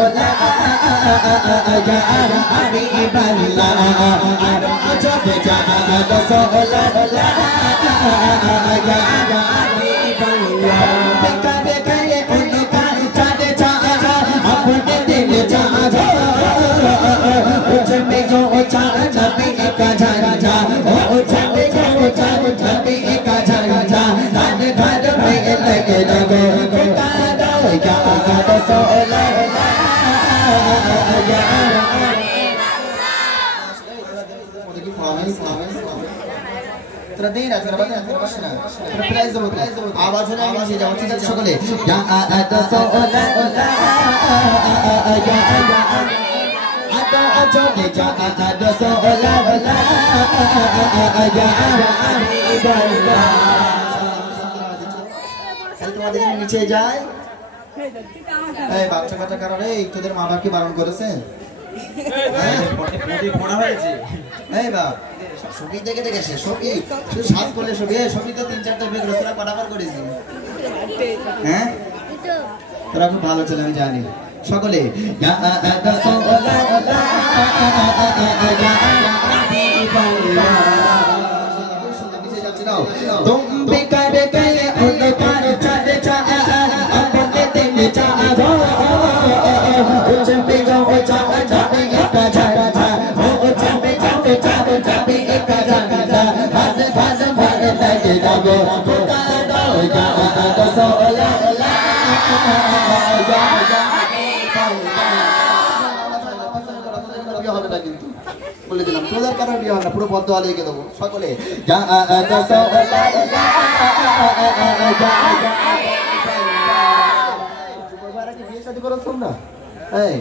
রাসূলা ইয়া হাবিবাল্লাহ আজব যা রাসূলা ইয়া হাবিবাল্লাহ দেখা দেখায় উনকা চাঁদ চাঁদ अपने दिल चाहा उसमें जो चाँद नबी का झंडा उसमें जो चाँद नबी का झंडा घर घर में लगे लगे पुकारो या रसूल आवाज होने आवाज जाओ সকলে या रसूल चले जा रसूला या हाबिबाल्लाह চল তোমাদের নিচে যায় এই বাচ্চা বাচ্চা কারণে তোদের মা বাবা কি বারণ করেছেন এই ফোন হয়েছে এই বাপ সবই দেখে দেখেছে সবই শুধু সাত করলে সবই তো 3-4টা বেগ রসুলা পাঠাবার করেছি হ্যাঁ তোরা খুব ভালো ছেলে আমি জানি সকলে ইয়া রাসূলুল্লাহ ইয়া হাবিবাল্লাহ নিচে যাচ্ছি নাও তুম বিকার গয়ে উনকার চাঁদ চাঁদ अपने दिल चाहो उसमें जो चाँद नबी का झंडा उसमें जो चाँद नबी का झंडा घर घर में लगे लगे पुकारो या रसूलल्लाह বলে দিলাম তোদের কারণে বিয়ে হয় না পুরো পদ্ম আলিয়ে গে দেবো সকলে বিয়ে শাদী করার শোন না এই